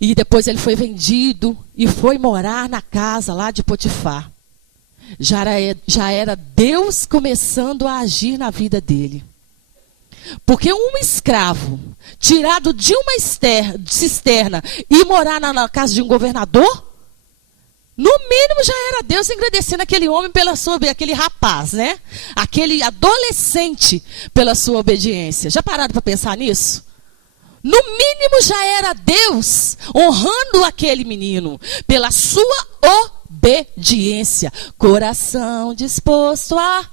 E depois ele foi vendido e foi morar na casa lá de Potifar. Já era Deus começando a agir na vida dele. Porque um escravo tirado de uma cisterna e morar na casa de um governador, no mínimo já era Deus agradecendo aquele homem aquele rapaz, né? Aquele adolescente pela sua obediência. Já pararam para pensar nisso? No mínimo já era Deus honrando aquele menino pela sua obediência. Coração disposto a...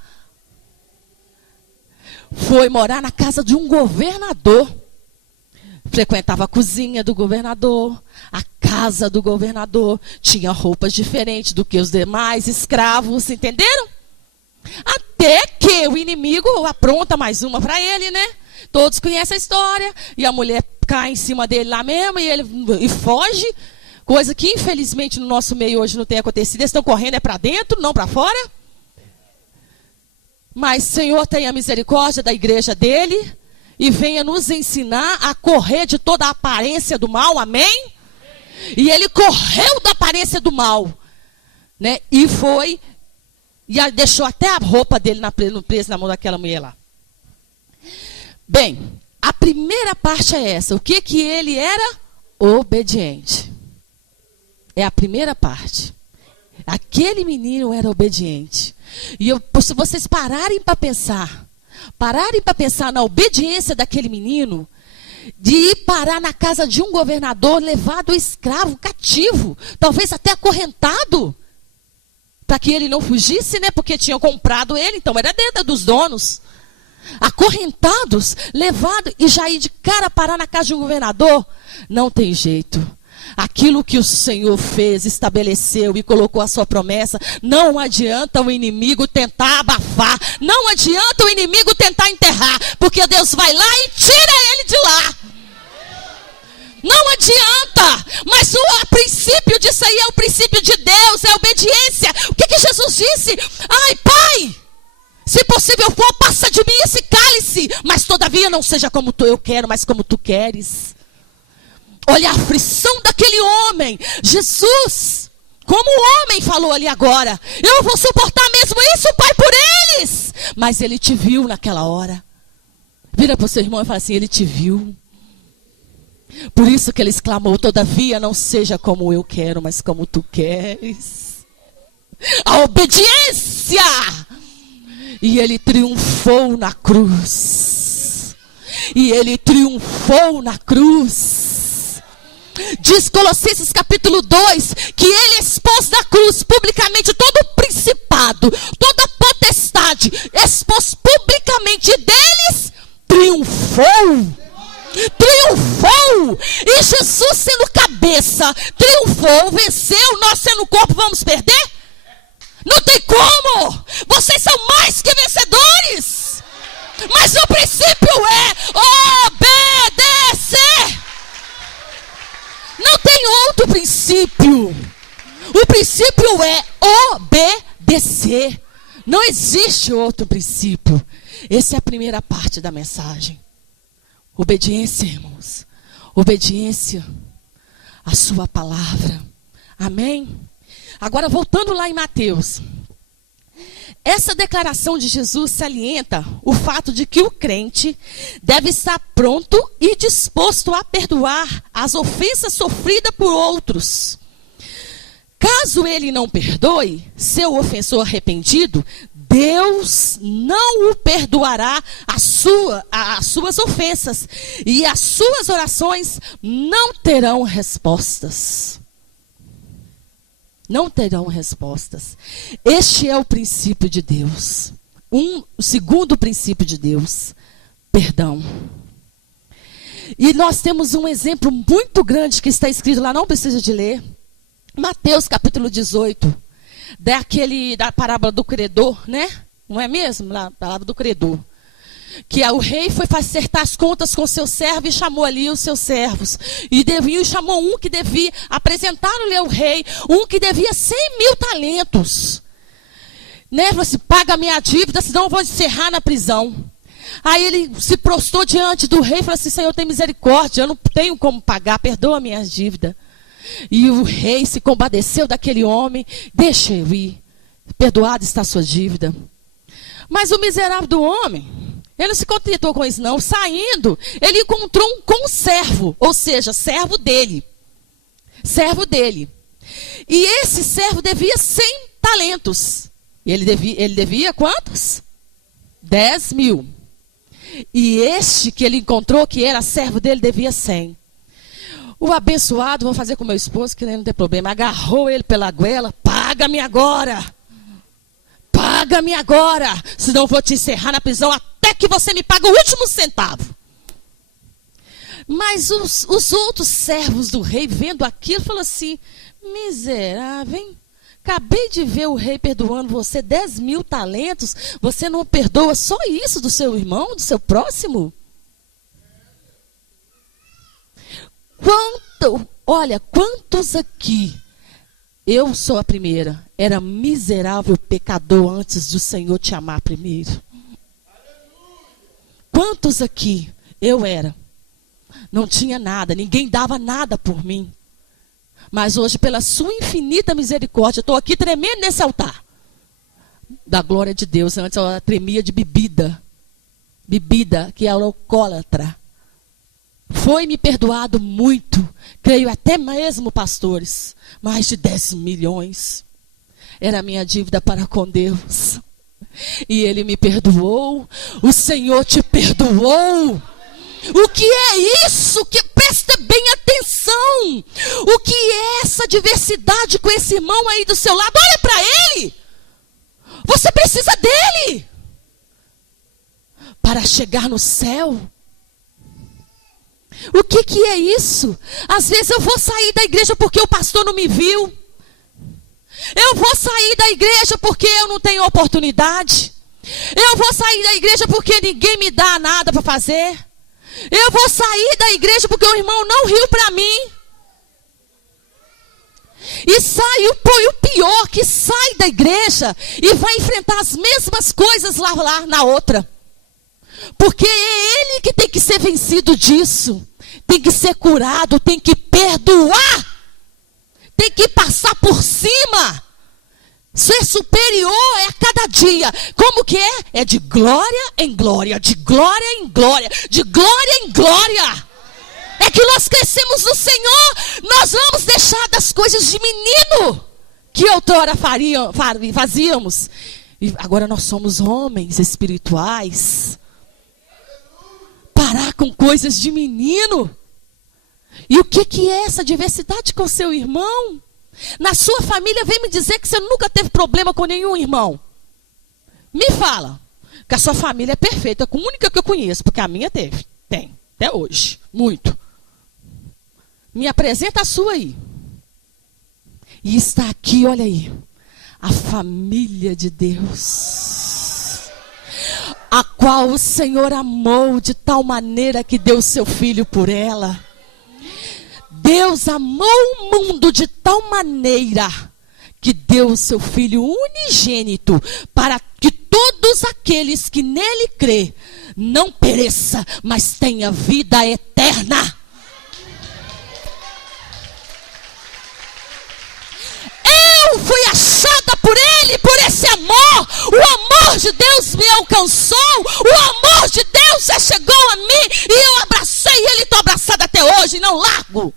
Foi morar na casa de um governador. Frequentava a cozinha do governador, a casa do governador. Tinha roupas diferentes do que os demais escravos, entenderam? Até que o inimigo apronta mais uma para ele, né? Todos conhecem a história. E a mulher cai em cima dele lá mesmo e ele foge. Coisa que infelizmente no nosso meio hoje não tem acontecido. Eles estão correndo para dentro, não para fora. Mas Senhor tenha misericórdia da igreja dele e venha nos ensinar a correr de toda a aparência do mal, amém? E ele correu da aparência do mal, né? E foi, e deixou até a roupa dele presa na mão daquela mulher lá. Bem, a primeira parte é essa. O que ele era? Obediente. É a primeira parte. Aquele menino era obediente. E se vocês pararem para pensar na obediência daquele menino, de ir parar na casa de um governador, levado escravo, cativo, talvez até acorrentado, para que ele não fugisse, né? Porque tinham comprado ele, então era dentro dos donos. Acorrentados, levado, e já ir de cara parar na casa de um governador, não tem jeito. Aquilo que o Senhor fez, estabeleceu e colocou a sua promessa, não adianta o inimigo tentar abafar, não adianta o inimigo tentar enterrar, porque Deus vai lá e tira ele de lá. Não adianta, mas o princípio disso aí é o princípio de Deus, é a obediência. O que Jesus disse? Ai, Pai, se possível for, passa de mim esse cálice, mas todavia não seja como eu quero, mas como tu queres. Olha a aflição daquele homem. Jesus, como o homem falou ali agora, eu vou suportar mesmo isso, Pai, por eles. Mas ele te viu naquela hora. Vira para o seu irmão e fala assim, ele te viu. Por isso que ele exclamou, todavia não seja como eu quero, mas como tu queres. A obediência. E ele triunfou na cruz. E ele triunfou na cruz. Diz Colossenses capítulo 2, que ele expôs na cruz publicamente todo o principado, toda a potestade, expôs publicamente deles, triunfou. Triunfou. E Jesus sendo cabeça, triunfou, venceu. Nós sendo corpo, vamos perder? Não tem como. Vocês são mais que vencedores. Mas o princípio é obedecer. Não tem outro princípio. O princípio é obedecer. Não existe outro princípio. Essa é a primeira parte da mensagem. Obediência, irmãos. Obediência à sua palavra. Amém? Agora, voltando lá em Mateus. Essa declaração de Jesus salienta o fato de que o crente deve estar pronto e disposto a perdoar as ofensas sofridas por outros. Caso ele não perdoe seu ofensor arrependido, Deus não o perdoará as suas ofensas e as suas orações não terão respostas. Não terão respostas. Este é o princípio de Deus. O segundo princípio de Deus, perdão. E nós temos um exemplo muito grande que está escrito lá, não precisa de ler. Mateus capítulo 18. Da parábola do credor, né? Não é mesmo? A parábola do credor. Que o rei foi acertar as contas com seu servo e chamou ali os seus servos. E chamou um que devia, apresentaram-lhe ao rei, um que devia 100.000 talentos. Né? Falou assim, paga a minha dívida, senão eu vou encerrar na prisão. Aí ele se prostrou diante do rei e falou assim: Senhor, tem misericórdia, eu não tenho como pagar, perdoa minhas dívidas. E o rei se compadeceu daquele homem: deixa eu ir, perdoada está a sua dívida. Mas o miserável do homem, ele não se contentou com isso não. Saindo, ele encontrou um conservo, ou seja, servo dele. Servo dele. E esse servo devia 100 talentos. E ele devia quantos? 10.000. E este que ele encontrou, que era servo dele, devia 100. O abençoado, vou fazer com meu esposo, que não tem problema, agarrou ele pela goela: paga-me agora. Paga-me agora, senão eu vou te encerrar na prisão até que você me pague o último centavo. Mas os outros servos do rei, vendo aquilo, falaram assim: miserável, hein? Acabei de ver o rei perdoando você 10.000 talentos. Você não perdoa só isso do seu irmão, do seu próximo? Olha, quantos aqui, eu sou a primeira, era miserável pecador antes do Senhor te amar primeiro? Quantos aqui eu era? Não tinha nada, ninguém dava nada por mim. Mas hoje, pela sua infinita misericórdia, estou aqui tremendo nesse altar da glória de Deus. Antes eu tremia de bebida, que era alcoólatra. Foi-me perdoado muito, creio até mesmo, pastores, mais de 10 milhões. Era a minha dívida para com Deus. E Ele me perdoou. O Senhor te perdoou. O que é isso? Presta bem atenção. O que é essa diversidade com esse irmão aí do seu lado? Olha para ele. Você precisa dele para chegar no céu. O que é isso? Às vezes eu vou sair da igreja porque o pastor não me viu. Eu vou sair da igreja porque eu não tenho oportunidade. Eu vou sair da igreja porque ninguém me dá nada para fazer. Eu vou sair da igreja porque o irmão não riu para mim. E sai o pior, que sai da igreja e vai enfrentar as mesmas coisas lá na outra. Porque é ele que tem que ser vencido disso. Tem que ser curado, tem que perdoar. Tem que passar por cima. Ser superior é a cada dia. Como que é? É de glória em glória, de glória em glória, de glória em glória. É que nós crescemos no Senhor. Nós vamos deixar das coisas de menino que outrora fazíamos. E agora nós somos homens espirituais. Parar com coisas de menino. E o que é essa diversidade com seu irmão? Na sua família, vem me dizer que você nunca teve problema com nenhum irmão. Me fala. Que a sua família é perfeita, a única que eu conheço, porque a minha teve. Tem, até hoje, muito. Me apresenta a sua aí. E está aqui, olha aí, a família de Deus, a qual o Senhor amou de tal maneira que deu seu Filho por ela. Deus amou o mundo de tal maneira que deu o seu Filho unigênito para que todos aqueles que nele crê não pereça, mas tenha vida eterna. Eu fui achada por ele, por esse amor. O amor de Deus me alcançou. O amor de Deus já chegou a mim e eu abracei ele. Estou abraçada até hoje e não largo.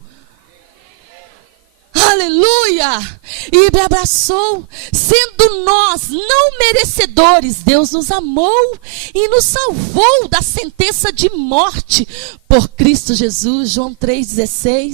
Aleluia! E me abraçou, sendo nós não merecedores, Deus nos amou e nos salvou da sentença de morte por Cristo Jesus. João 3,16.